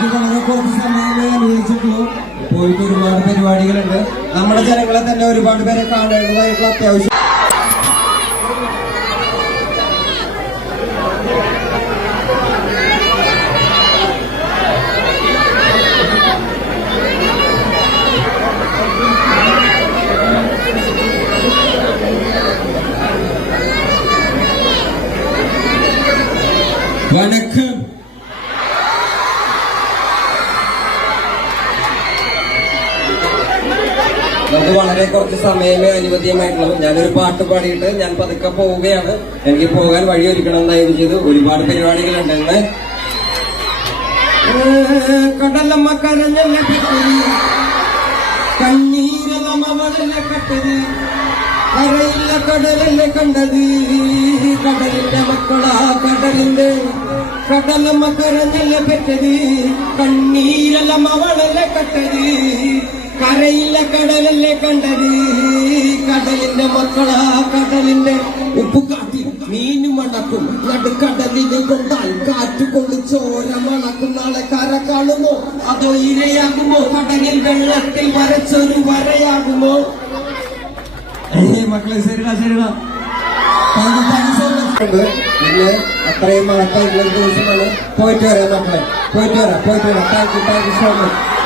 എനിക്ക് വളരെ കുറച്ച് സമയമേ അനുവദിച്ചിട്ടുള്ളൂ. പോയിട്ട് ഒരുപാട് പരിപാടികളുണ്ട്. നമ്മുടെ ജനങ്ങളെ തന്നെ ഒരുപാട് പേരെ കാണേണ്ടതായിട്ടുള്ള അത്യാവശ്യം. വണക്കം. നമുക്ക് വളരെ കുറച്ച് സമയമേ അനുവദീയമായിട്ടുള്ളൂ. ഞാനൊരു പാട്ട് പാടിയിട്ട് ഞാൻ പതുക്കെ പോവുകയാണ്. എനിക്ക് പോകാൻ വഴിയൊരുക്കണം എന്നായിരുന്നു ചെയ്ത്. ഒരുപാട് പരിപാടികളുണ്ട് ഇന്ന്. കടലമ്മ കരഞ്ഞല്ല കട്ടത്, കണ്ണീരമവളല്ല കട്ടത്, കരയില്ല കടലല്ലേ കണ്ടത്, കടലിന്റെ മക്കളാ കടലിന്റെ കടലമ്മ കരഞ്ഞല്ല പെറ്റത്, കണ്ണീരല്ല മവളല്ലേ കട്ടത്, കരയില്ല കടലല്ലേ കണ്ടത്, കടലിന്റെ മക്കളാ കടലിന്റെ ഉപ്പുകാട്ടി മീൻ മണക്കും, നടുക്കടലിന് കൊണ്ടാൽ കാറ്റുകൊണ്ട് ചോര മണക്കും. നാളെ കര കാണുമോ അതോ ഇരയാകുമോ, കടലിൽ വെള്ളത്തിൽ വരച്ചൊരു വരയാകുമോ? മക്കളെ ശരിടാ ശരിടാ. പിന്നെ അത്രയും മഹത്തായിട്ടുള്ള ദിവസമാണ്. പോയിട്ട് വരാം മക്കളെ, പോയിട്ട് വരാം. Thank you so much.